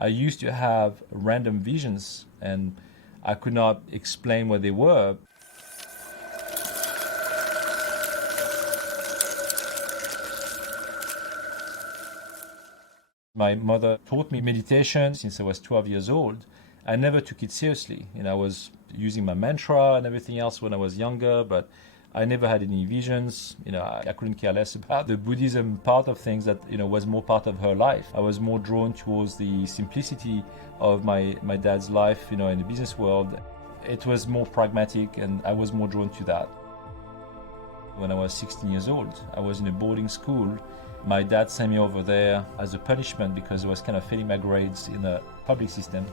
I used to have random visions, and I could not explain what they were. My mother taught me meditation since I was 12 years old. I never took it seriously. I was using my mantra and everything else when I was younger, but I never had any visions. I couldn't care less about the Buddhism part of things that, was more part of her life. I was more drawn towards the simplicity of my dad's life, in the business world. It was more pragmatic, and I was more drawn to that. When I was 16 years old, I was in a boarding school. My dad sent me over there as a punishment because I was kind of failing my grades in the public system.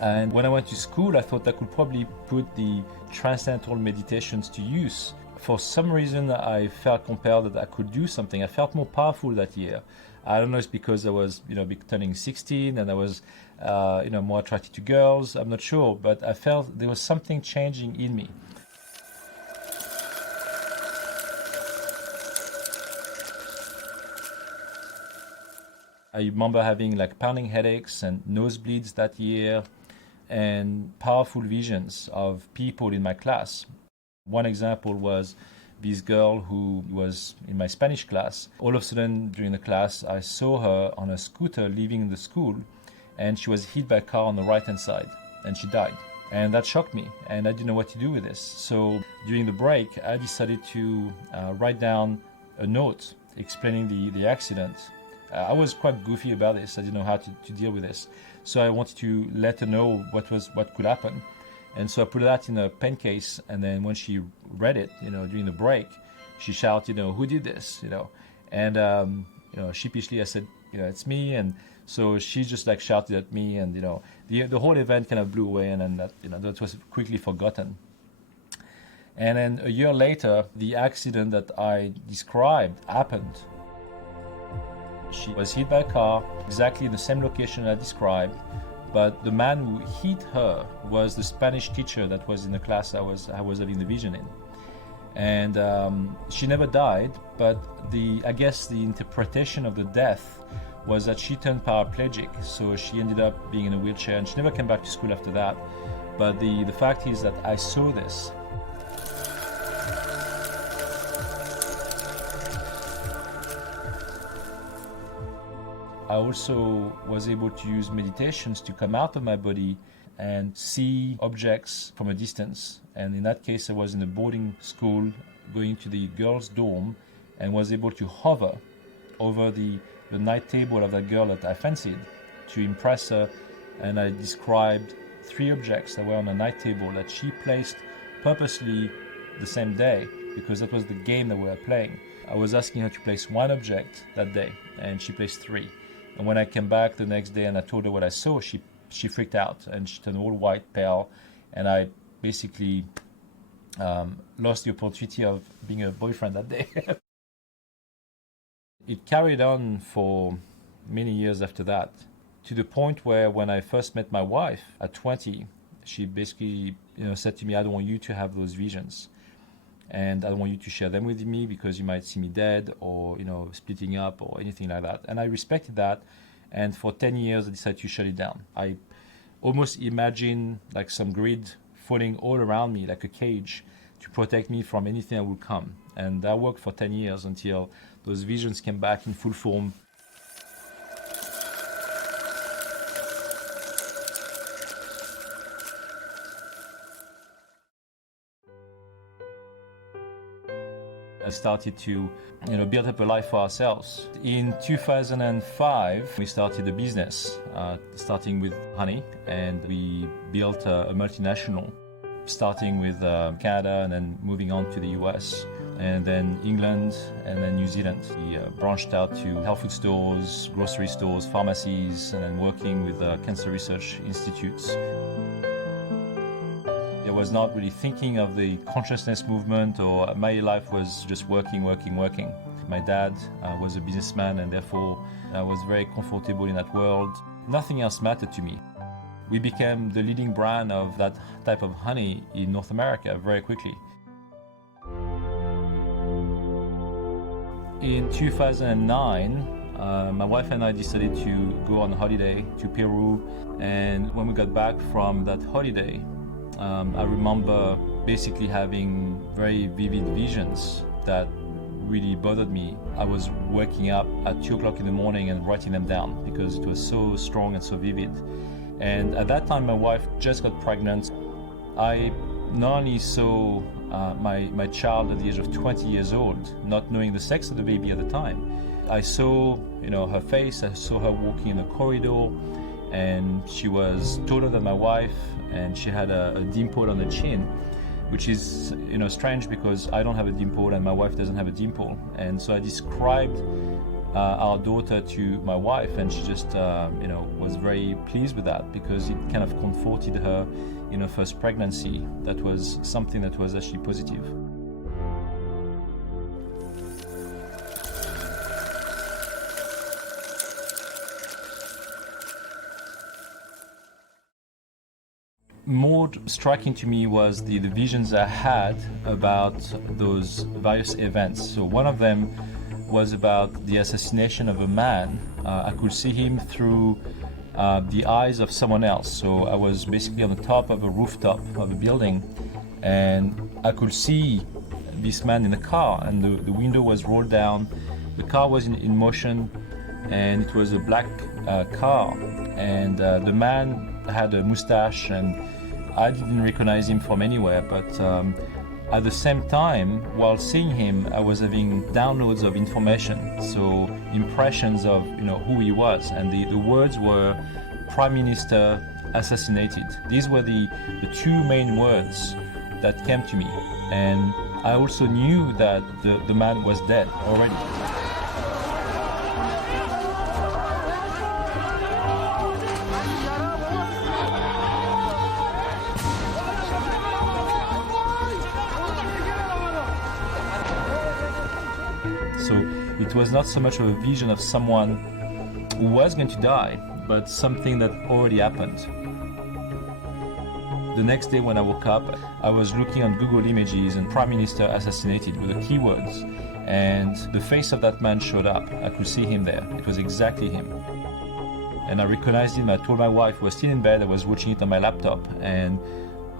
And when I went to school, I thought I could probably put the transcendental meditations to use. For some reason, I felt compelled that I could do something. I felt more powerful that year. I don't know if it's because I was, turning 16 and I was, more attracted to girls. I'm not sure, but I felt there was something changing in me. I remember having pounding headaches and nosebleeds that year, and powerful visions of people in my class. One example was this girl who was in my Spanish class. All of a sudden during the class, I saw her on a scooter leaving the school, and she was hit by a car on the right-hand side, and she died. And that shocked me, and I didn't know what to do with this. So during the break, I decided to write down a note explaining the accident. I was quite goofy about this. I didn't know how to deal with this. So I wanted to let her know what could happen. And so I put that in a pen case, and then when she read it, during the break, she shouted, who did this, And, sheepishly I said, it's me. And so she just shouted at me, and, the whole event kind of blew away, and then that was quickly forgotten. And then a year later, the accident that I described happened. She was hit by a car, exactly in the same location I described, but the man who hit her was the Spanish teacher that was in the class I was having the vision in. And she never died, but I guess the interpretation of the death was that she turned paraplegic, so she ended up being in a wheelchair, and she never came back to school after that. But the fact is that I saw this. I also was able to use meditations to come out of my body and see objects from a distance. And in that case, I was in a boarding school going to the girls' dorm, and was able to hover over the night table of that girl that I fancied to impress her. And I described 3 objects that were on a night table that she placed purposely the same day, because that was the game that we were playing. I was asking her to place 1 object that day, and she placed 3. And when I came back the next day and I told her what I saw, she freaked out, and she turned all white, pale, and I basically lost the opportunity of being a boyfriend that day. It carried on for many years after that, to the point where when I first met my wife at 20, she basically said to me, I don't want you to have those visions, and I don't want you to share them with me because you might see me dead or splitting up or anything like that. And I respected that, and for 10 years I decided to shut it down. I almost imagine some grid falling all around me like a cage to protect me from anything that would come. And that worked for 10 years until those visions came back in full form. I started to build up a life for ourselves. In 2005, we started a business, starting with honey, and we built a multinational, starting with Canada and then moving on to the US, and then England, and then New Zealand. We branched out to health food stores, grocery stores, pharmacies, and then working with cancer research institutes. I was not really thinking of the consciousness movement, or my life was just working. My dad was a businessman, and therefore I was very comfortable in that world. Nothing else mattered to me. We became the leading brand of that type of honey in North America very quickly. In 2009, my wife and I decided to go on holiday to Peru, and when we got back from that holiday, I remember basically having very vivid visions that really bothered me. I was waking up at 2 o'clock in the morning and writing them down because it was so strong and so vivid. And at that time, my wife just got pregnant. I not only saw my child at the age of 20 years old, not knowing the sex of the baby at the time. I saw, her face. I saw her walking in the corridor, and she was taller than my wife, and she had a dimple on the chin, which is, strange because I don't have a dimple and my wife doesn't have a dimple. And so I described our daughter to my wife, and she just, was very pleased with that because it kind of comforted her in her first pregnancy. That was something that was actually positive. More striking to me was the visions I had about those various events. So one of them was about the assassination of a man. I could see him through the eyes of someone else. So I was basically on the top of a rooftop of a building, and I could see this man in a car, and the window was rolled down. The car was in motion, and it was a black car, and the man had a mustache, and I didn't recognize him from anywhere, but at the same time, while seeing him, I was having downloads of information, so impressions of who he was, and the words were Prime Minister assassinated. These were the two main words that came to me, and I also knew that the man was dead already. So it was not so much of a vision of someone who was going to die, but something that already happened. The next day when I woke up, I was looking on Google Images and Prime Minister assassinated with the keywords, and the face of that man showed up. I could see him there. It was exactly him. And I recognized him. I told my wife, who was still in bed, I was watching it on my laptop, and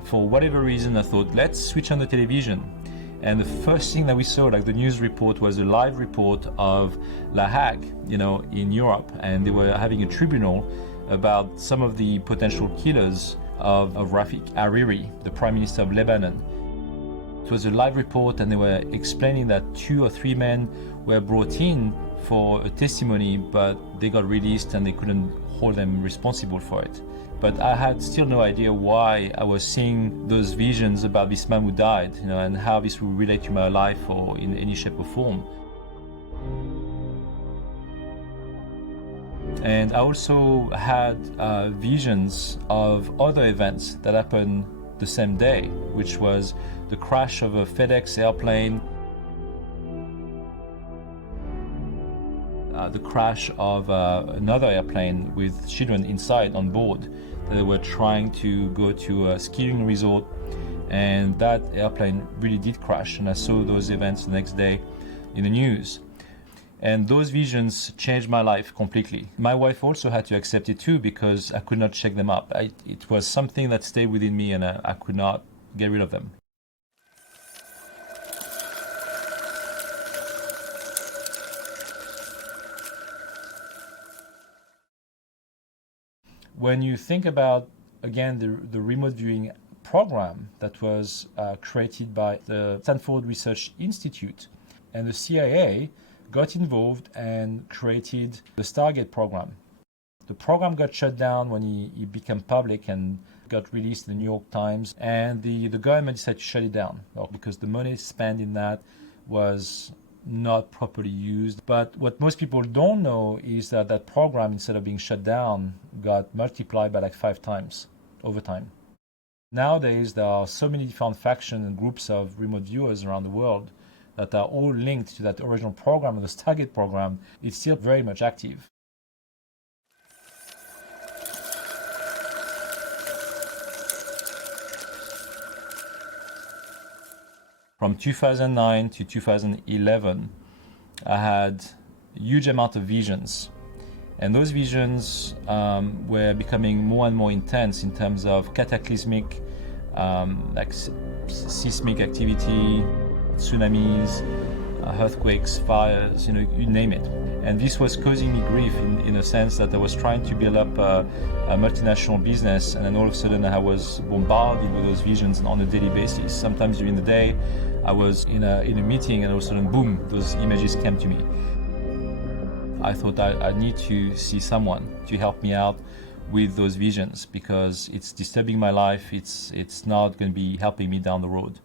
for whatever reason I thought, let's switch on the television. And the first thing that we saw, like the news report, was a live report of La Hague, in Europe, and they were having a tribunal about some of the potential killers of Rafik Hariri, the Prime Minister of Lebanon. It was a live report, and they were explaining that 2 or 3 men were brought in for a testimony, but they got released and they couldn't hold them responsible for it. But I had still no idea why I was seeing those visions about this man who died, and how this would relate to my life or in any shape or form. And I also had visions of other events that happened the same day, which was the crash of a FedEx airplane, the crash of another airplane with children inside on board. They were trying to go to a skiing resort, and that airplane really did crash, and I saw those events the next day in the news. And those visions changed my life completely. My wife also had to accept it too, because I could not shake them up. It was something that stayed within me, and I could not get rid of them. When you think about, again, the remote viewing program that was created by the Stanford Research Institute, and the CIA got involved and created the Stargate program. The program got shut down when he became public and got released in the New York Times, and the government decided to shut it down because the money spent in that was not properly used. But what most people don't know is that that program, instead of being shut down, got multiplied by like 5 times over time. Nowadays, there are so many different factions and groups of remote viewers around the world that are all linked to that original program, and the Stargate program is still very much active. From 2009 to 2011, I had huge amount of visions. And those visions were becoming more and more intense in terms of cataclysmic, like seismic activity, tsunamis, earthquakes, fires, you name it. And this was causing me grief in a sense that I was trying to build up a multinational business, and then all of a sudden I was bombarded with those visions on a daily basis. Sometimes during the day, I was in a meeting, and all of a sudden, boom, those images came to me. I thought I need to see someone to help me out with those visions, because it's disturbing my life. It's not going to be helping me down the road.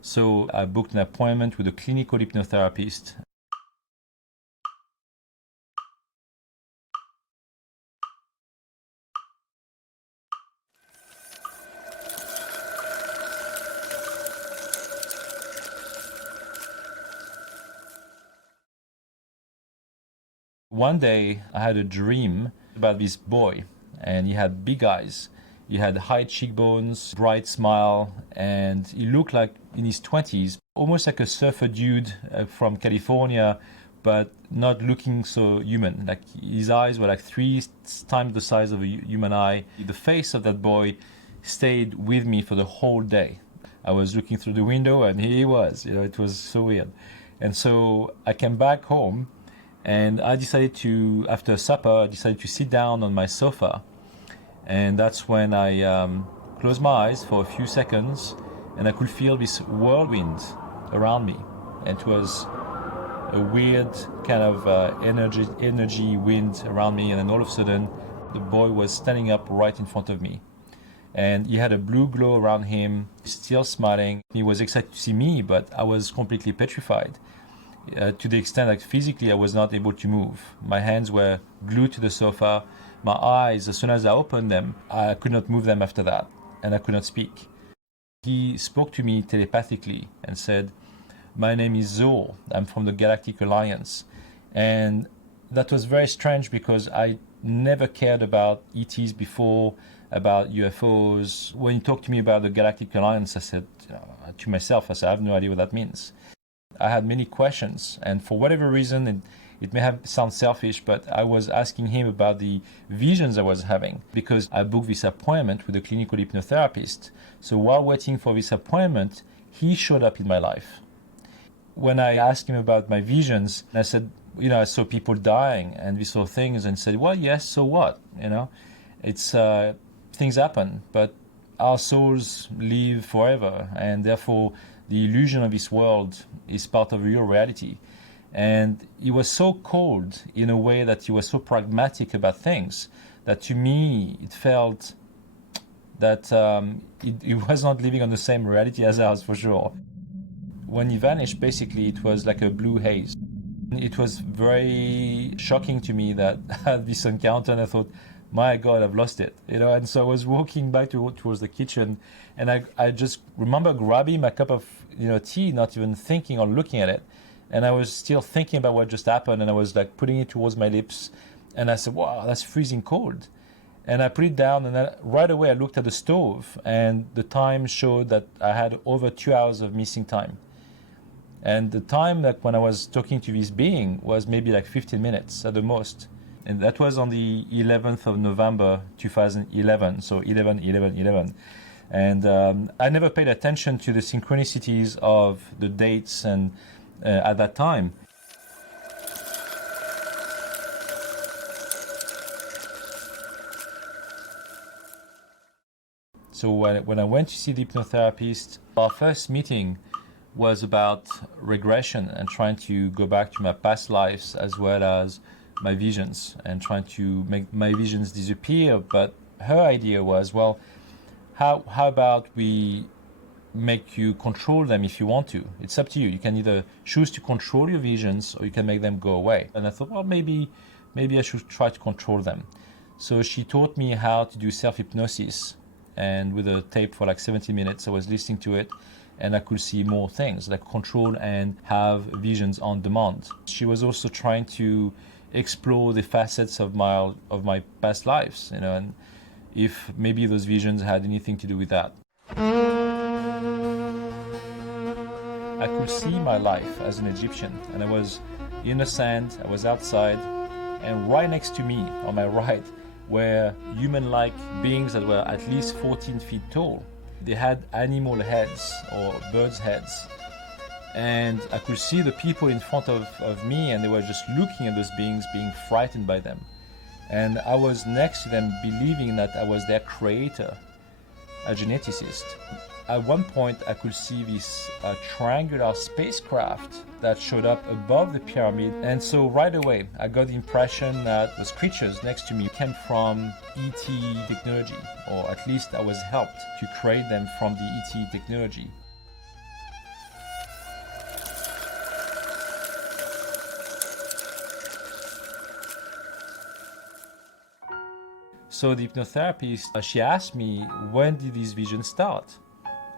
So I booked an appointment with a clinical hypnotherapist. One day I had a dream about this boy, and he had big eyes. He had high cheekbones, bright smile, and he looked like in his 20s, almost like a surfer dude from California, but not looking so human. Like his eyes were like 3 times the size of a human eye. The face of that boy stayed with me for the whole day. I was looking through the window, and here he was. It was so weird. And so I came back home, and I decided to, after supper, I decided to sit down on my sofa. And that's when I closed my eyes for a few seconds, and I could feel this whirlwind around me. And it was a weird kind of energy wind around me, and then all of a sudden, the boy was standing up right in front of me. And he had a blue glow around him, still smiling. He was excited to see me, but I was completely petrified. To the extent that physically I was not able to move. My hands were glued to the sofa. My eyes, as soon as I opened them, I could not move them after that, and I could not speak. He spoke to me telepathically and said, "My name is Zor. I'm from the Galactic Alliance." And that was very strange, because I never cared about ETs before, about UFOs. When he talked to me about the Galactic Alliance, I said to myself, I have no idea what that means. I had many questions, and for whatever reason, it may have sound selfish, but I was asking him about the visions I was having, because I booked this appointment with a clinical hypnotherapist. So while waiting for this appointment, he showed up in my life. When I asked him about my visions, I said, I saw people dying and we saw things, and said, well, yes, so what? It's things happen, but our souls live forever, and therefore the illusion of this world is part of your reality. And he was so cold in a way that he was so pragmatic about things that to me it felt that he was not living on the same reality as ours, for sure. When he vanished, basically it was like a blue haze. It was very shocking to me that I had this encounter, and I thought, my God, I've lost it, And so I was walking back towards the kitchen, and I just remember grabbing my cup of tea, not even thinking or looking at it, and I was still thinking about what just happened, and I was like putting it towards my lips, and I said, wow, that's freezing cold. And I put it down, and then right away I looked at the stove, and the time showed that I had over 2 hours of missing time. And the time that when I was talking to this being was maybe like 15 minutes at the most. And that was on the 11th of November 2011, so 11/11/11. And I never paid attention to the synchronicities of the dates and at that time. So when I went to see the hypnotherapist, our first meeting was about regression and trying to go back to my past lives as well as my visions, and trying to make my visions disappear. But her idea was, well, how about we make you control them if you want to? It's up to you. You can either choose to control your visions, or you can make them go away. And I thought, well, maybe I should try to control them. So she taught me how to do self-hypnosis, and with a tape for like 70 minutes, I was listening to it, and I could see more things, like control and have visions on demand. She was also trying to explore the facets of my past lives, and if maybe those visions had anything to do with that. I could see my life as an Egyptian, and I was in the sand. I was outside, and right next to me, on my right, were human-like beings that were at least 14 feet tall. They had animal heads or birds' heads. And I could see the people in front of me, and they were just looking at those beings, being frightened by them. And I was next to them, believing that I was their creator, a geneticist. At one point, I could see this triangular spacecraft that showed up above the pyramid. And so right away, I got the impression that those creatures next to me came from ET technology, or at least I was helped to create them from the ET technology. So the hypnotherapist, she asked me, when did these visions start?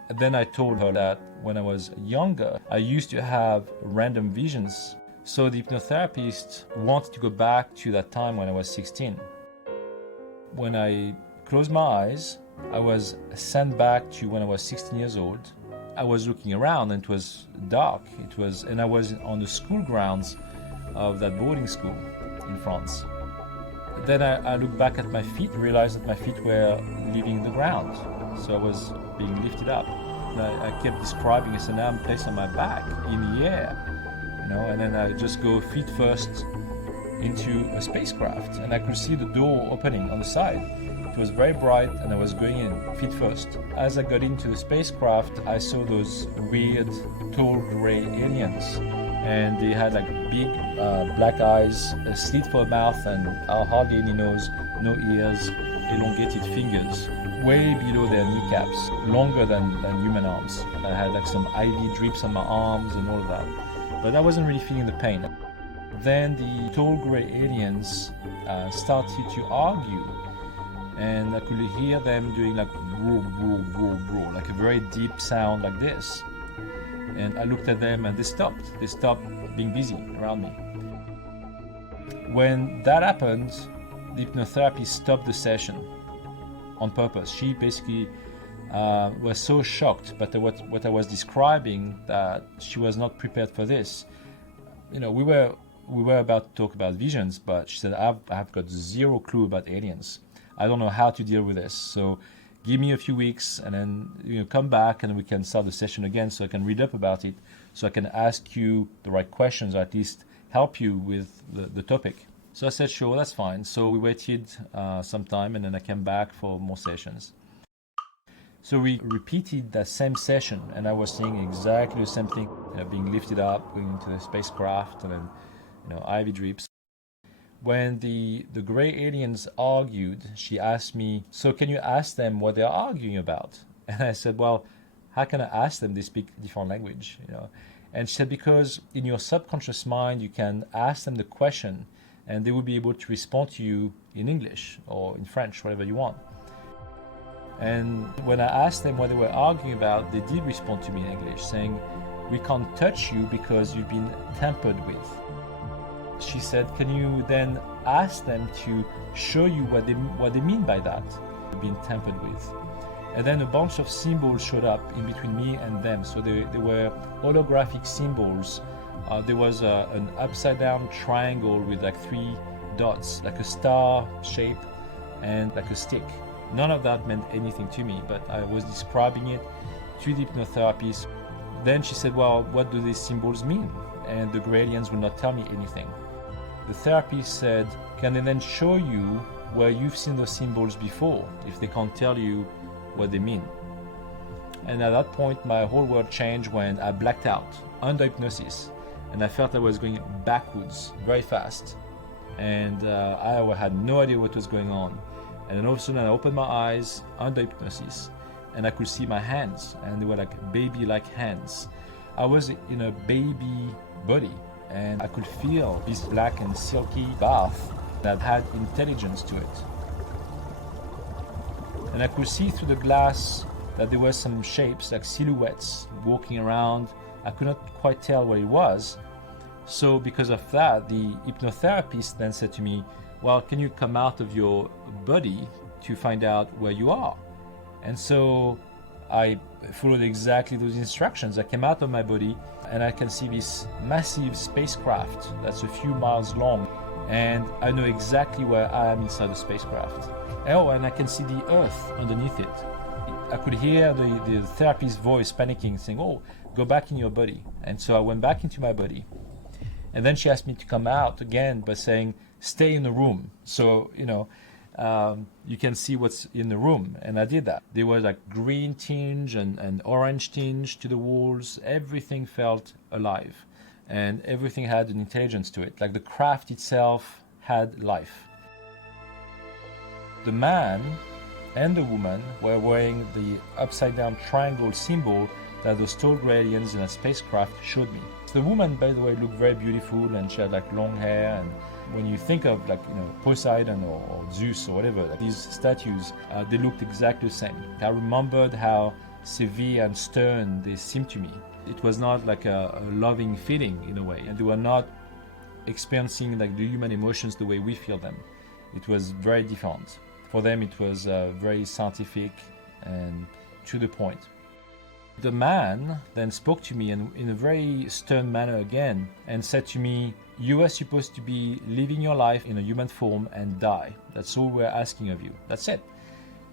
And then I told her that when I was younger, I used to have random visions. So the hypnotherapist wanted to go back to that time when I was 16. When I closed my eyes, I was sent back to when I was 16 years old. I was looking around and it was dark. And I was on the school grounds of that boarding school in France. Then I looked back at my feet and realized that my feet were leaving the ground. So I was being lifted up. And I kept describing it, so now I'm placed on my back in the air, and then I just go feet first into a spacecraft. And I could see the door opening on the side. It was very bright and I was going in feet first. As I got into the spacecraft, I saw those weird, tall gray aliens. And they had like big black eyes, a slit for a mouth, and hardly any nose, no ears, elongated fingers, way below their kneecaps, longer than human arms. I had like some IV drips on my arms and all of that, but I wasn't really feeling the pain. Then the tall gray aliens started to argue, and I could hear them doing like roar, roar, roar, roar, like a very deep sound like this. And I looked at them and they stopped. They stopped being busy around me. When that happened, the hypnotherapist stopped the session on purpose. She basically was so shocked by what I was describing that she was not prepared for this. We were about to talk about visions, but she said, I've got zero clue about aliens. I don't know how to deal with this. So give me a few weeks and then come back and we can start the session again so I can read up about it, so I can ask you the right questions or at least help you with the topic. So I said, sure, that's fine. So we waited some time and then I came back for more sessions. So we repeated that same session and I was saying exactly the same thing, being lifted up, going into the spacecraft and then IV drips. When the gray aliens argued, she asked me, so can you ask them what they're arguing about? And I said, well, how can I ask them? They speak different language, And she said, because in your subconscious mind, you can ask them the question and they will be able to respond to you in English or in French, whatever you want. And when I asked them what they were arguing about, they did respond to me in English, saying, we can't touch you because you've been tampered with. She said, can you then ask them to show you what they mean by that, being tampered with? And then a bunch of symbols showed up in between me and them. So they were holographic symbols. There was an upside down triangle with like 3 dots, like a star shape and like a stick. None of that meant anything to me, but I was describing it to the hypnotherapist. Then she said, well, what do these symbols mean? And the gray aliens will not tell me anything. The therapist said, can they then show you where you've seen those symbols before, if they can't tell you what they mean? And at that point, my whole world changed when I blacked out under hypnosis, and I felt I was going backwards very fast. And I had no idea what was going on. And then all of a sudden, I opened my eyes under hypnosis, and I could see my hands, and they were like baby-like hands. I was in a baby body, and I could feel this black and silky bath that had intelligence to it. And I could see through the glass that there were some shapes, like silhouettes, walking around. I could not quite tell what it was. So because of that, the hypnotherapist then said to me, well, can you come out of your body to find out where you are? And so I followed exactly those instructions. I came out of my body and I can see this massive spacecraft that's a few miles long, and I know exactly where I am inside the spacecraft. Oh, and I can see the Earth underneath it. I could hear the therapist's voice panicking, saying, "Oh, go back in your body." And so I went back into my body. And then she asked me to come out again by saying, "Stay in the room." So, you can see what's in the room. And I did that. There was like green tinge and orange tinge to the walls. Everything felt alive. And everything had an intelligence to it. Like the craft itself had life. The man and the woman were wearing the upside down triangle symbol that those tall gray aliens in a spacecraft showed me. The woman, by the way, looked very beautiful, and she had like long hair. And when you think of Poseidon or Zeus or whatever, these statues, they looked exactly the same. I remembered how severe and stern they seemed to me. It was not like a loving feeling in a way, and they were not experiencing like the human emotions the way we feel them. It was very different. For them, it was very scientific and to the point. The man then spoke to me in a very stern manner again and said to me, "You are supposed to be living your life in a human form and die. That's all we're asking of you. That's it.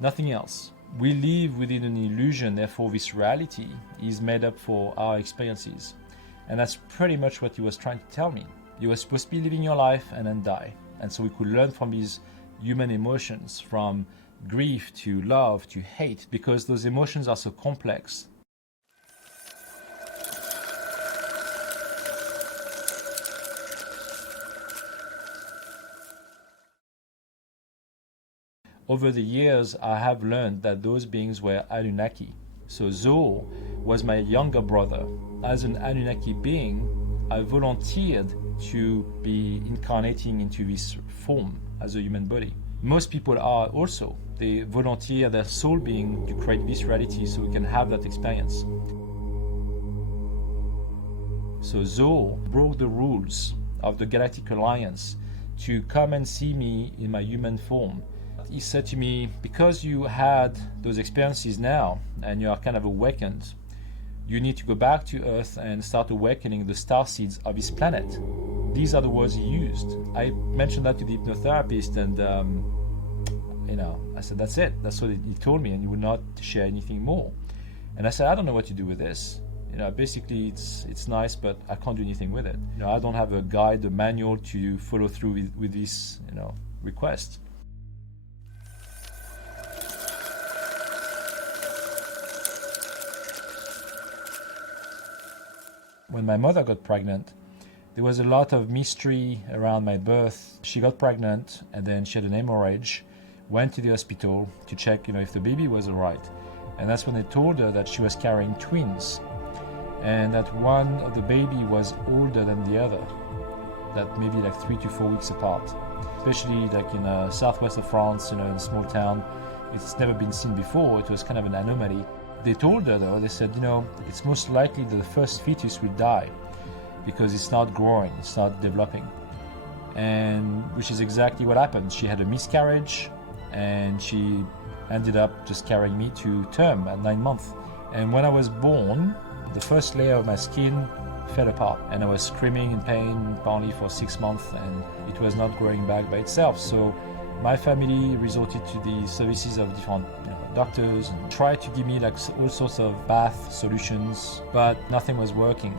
Nothing else. We live within an illusion, therefore this reality is made up for our experiences." And that's pretty much what he was trying to tell me. You were supposed to be living your life and then die. And so we could learn from these human emotions, from grief to love to hate, because those emotions are so complex. Over the years, I have learned that those beings were Anunnaki. So Zo was my younger brother. As an Anunnaki being, I volunteered to be incarnating into this form as a human body. Most people are also. They volunteer their soul being to create this reality so we can have that experience. So Zo broke the rules of the Galactic Alliance to come and see me in my human form. He said to me, "Because you had those experiences now and you are kind of awakened, you need to go back to Earth and start awakening the star seeds of this planet." These are the words he used. I mentioned that to the hypnotherapist, and I said, "That's it. That's what he told me, and he would not share anything more." And I said, "I don't know what to do with this. Basically it's nice, but I can't do anything with it. I don't have a guide, a manual to follow through with this, request." When my mother got pregnant, there was a lot of mystery around my birth. She got pregnant and then she had an hemorrhage, went to the hospital to check, if the baby was all right. And that's when they told her that she was carrying twins and that one of the baby was older than the other, that maybe like 3 to 4 weeks apart. Especially like in southwest of France, in a small town, it's never been seen before. It was kind of an anomaly. They told her though, they said, it's most likely that the first fetus will die because it's not growing, it's not developing. And which is exactly what happened. She had a miscarriage and she ended up just carrying me to term at 9 months. And when I was born, the first layer of my skin fell apart and I was screaming in pain apparently for 6 months, and it was not growing back by itself. So my family resorted to the services of different doctors and tried to give me like all sorts of bath solutions, but nothing was working.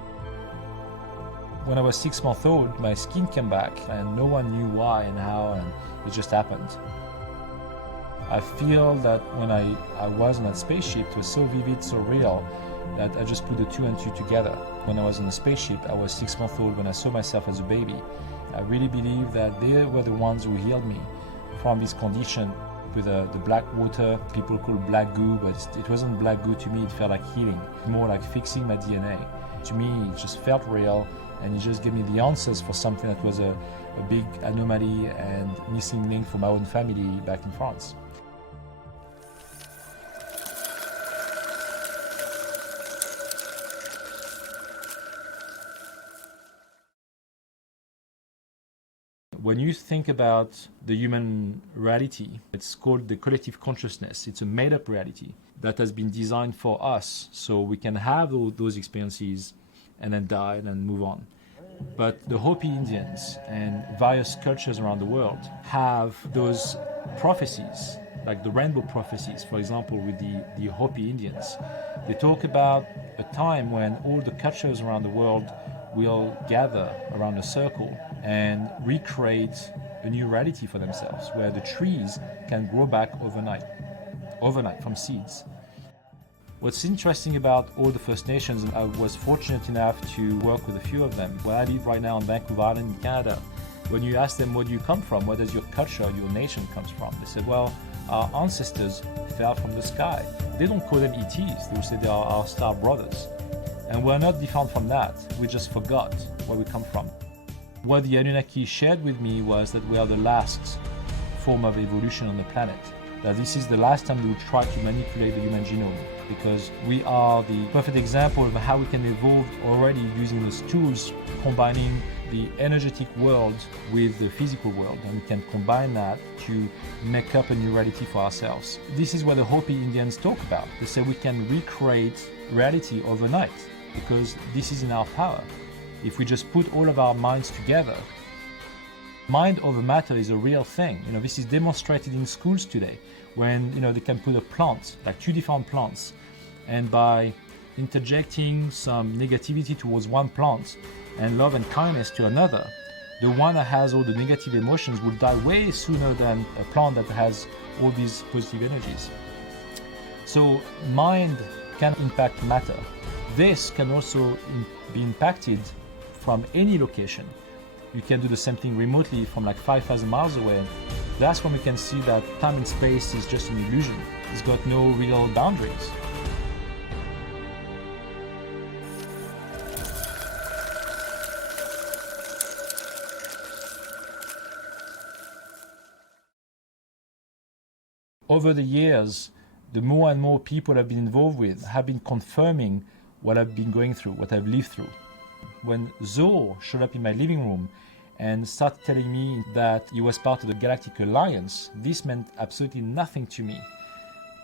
When I was 6 months old, my skin came back and no one knew why and how, and it just happened. I feel that when I was on that spaceship, it was so vivid, so real, that I just put the 2 and 2 together. When I was on the spaceship, I was 6 months old when I saw myself as a baby. I really believe that they were the ones who healed me from this condition with the black water, people call black goo, but it wasn't black goo to me, it felt like healing, more like fixing my DNA. To me, it just felt real, and it just gave me the answers for something that was a big anomaly and missing link for my own family back in France. When you think about the human reality, it's called the collective consciousness. It's a made-up reality that has been designed for us, so we can have all those experiences and then die and then move on. But the Hopi Indians and various cultures around the world have those prophecies, like the rainbow prophecies, for example, with the Hopi Indians. They talk about a time when all the cultures around the world will gather around a circle and recreate a new reality for themselves, where the trees can grow back overnight from seeds. What's interesting about all the First Nations, and I was fortunate enough to work with a few of them. Where I live right now on Vancouver Island in Canada, when you ask them where do you come from, where does your culture, your nation comes from, they say, well, our ancestors fell from the sky. They don't call them ETs, they will say they are our star brothers. And we're not different from that, we just forgot where we come from. What the Anunnaki shared with me was that we are the last form of evolution on the planet. That this is the last time we will try to manipulate the human genome, because we are the perfect example of how we can evolve already using those tools, combining the energetic world with the physical world, and we can combine that to make up a new reality for ourselves. This is what the Hopi Indians talk about. They say we can recreate reality overnight because this is in our power. If we just put all of our minds together, mind over matter is a real thing. This is demonstrated in schools today when, they can put a plant, like two different plants, and by interjecting some negativity towards one plant and love and kindness to another, the one that has all the negative emotions will die way sooner than a plant that has all these positive energies. So mind can impact matter. This can also be impacted from any location. You can do the same thing remotely from like 5,000 miles away. That's when we can see that time and space is just an illusion. It's got no real boundaries. Over the years, the more and more people I've been involved with have been confirming what I've been going through, what I've lived through. When Zor showed up in my living room and started telling me that he was part of the Galactic Alliance, this meant absolutely nothing to me.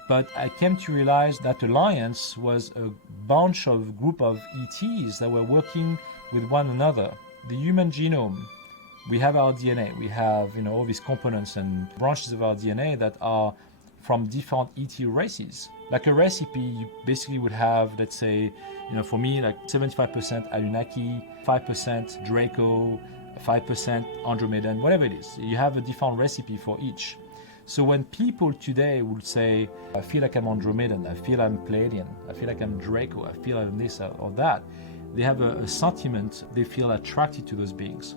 But I came to realize that alliance was a group of ETs that were working with one another. The human genome, we have our DNA, we have all these components and branches of our DNA that are from different ET races. Like a recipe, you basically would have, let's say, for me, like 75% Anunnaki, 5% Draco, 5% Andromedan, whatever it is. You have a different recipe for each. So when people today would say, I feel like I'm Andromedan, I feel I'm Pleiadian, I feel like I'm Draco, I feel I'm this or that, they have a sentiment, they feel attracted to those beings.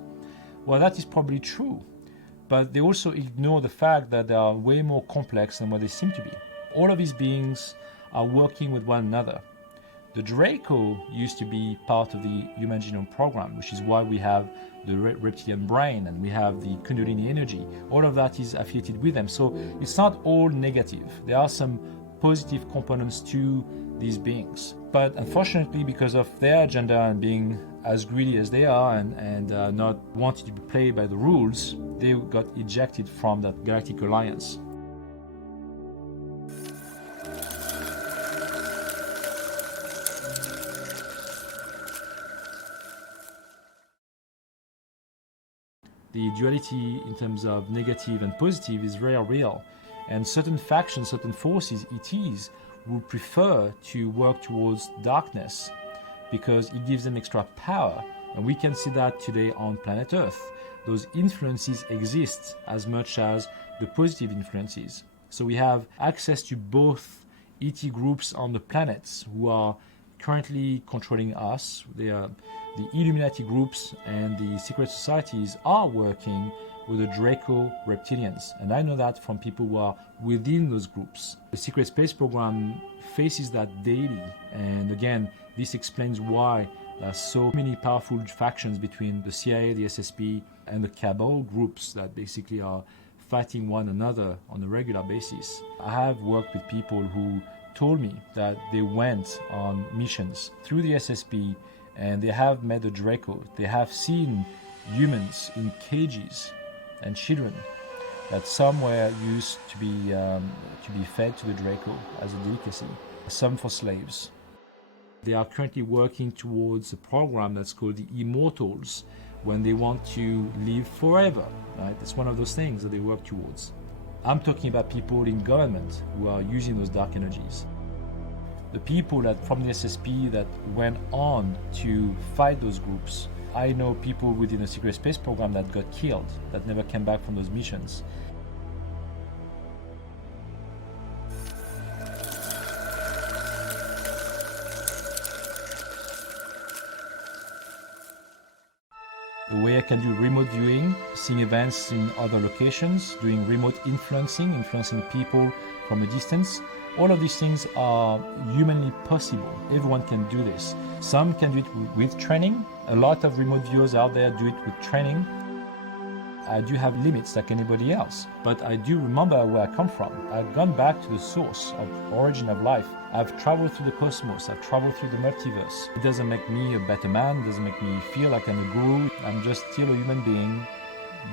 Well, that is probably true, but they also ignore the fact that they are way more complex than what they seem to be. All of these beings are working with one another. The Draco used to be part of the Human Genome Program, which is why we have the reptilian brain and we have the Kundalini energy. All of that is affiliated with them. So it's not all negative. There are some positive components to these beings. But unfortunately, because of their agenda and being as greedy as they are and not wanting to be played by the rules, they got ejected from that Galactic Alliance. The duality in terms of negative and positive is very real. And certain factions, certain forces, ETs, would prefer to work towards darkness because it gives them extra power. And we can see that today on planet Earth. Those influences exist as much as the positive influences. So we have access to both ET groups on the planets who are currently controlling us. They are the Illuminati groups and the secret societies are working with the Draco reptilians. And I know that from people who are within those groups. The secret space program faces that daily. And again, this explains why there are so many powerful factions between the CIA, the SSP, and the cabal groups that basically are fighting one another on a regular basis. I have worked with people who told me that they went on missions through the SSP and they have met the Draco. They have seen humans in cages and children that some were used to be fed to the Draco as a delicacy, some for slaves. They are currently working towards a program that's called the Immortals, when they want to live forever, right? It's one of those things that they work towards. I'm talking about people in government who are using those dark energies. The people that from the SSP that went on to fight those groups. I know people within the secret space program that got killed, that never came back from those missions. The way I can do remote viewing, seeing events in other locations, doing remote influencing people from a distance. All of these things are humanly possible. Everyone can do this. Some can do it with training. A lot of remote viewers out there do it with training. I do have limits like anybody else, but I do remember where I come from. I've gone back to the source of origin of life. I've traveled through the cosmos. I've traveled through the multiverse. It doesn't make me a better man. It doesn't make me feel like I'm a guru. I'm just still a human being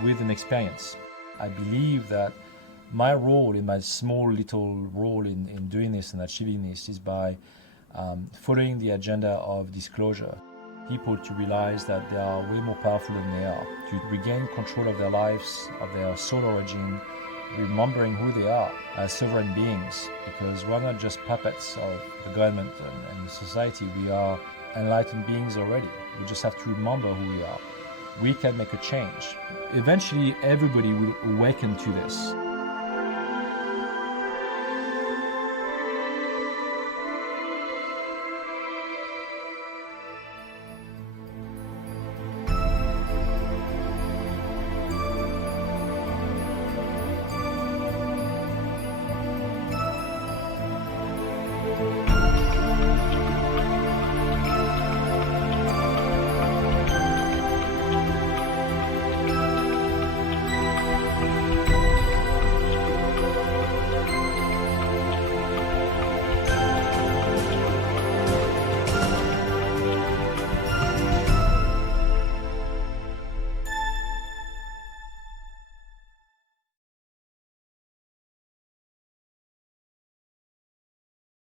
with an experience. I believe that my role, in my small little role in doing this and achieving this, is by following the agenda of disclosure. People to realize that they are way more powerful than they are, to regain control of their lives, of their soul origin, remembering who they are as sovereign beings, because we're not just puppets of the government and society. We are enlightened beings already. We just have to remember who we are. We can make a change. Eventually, everybody will awaken to this.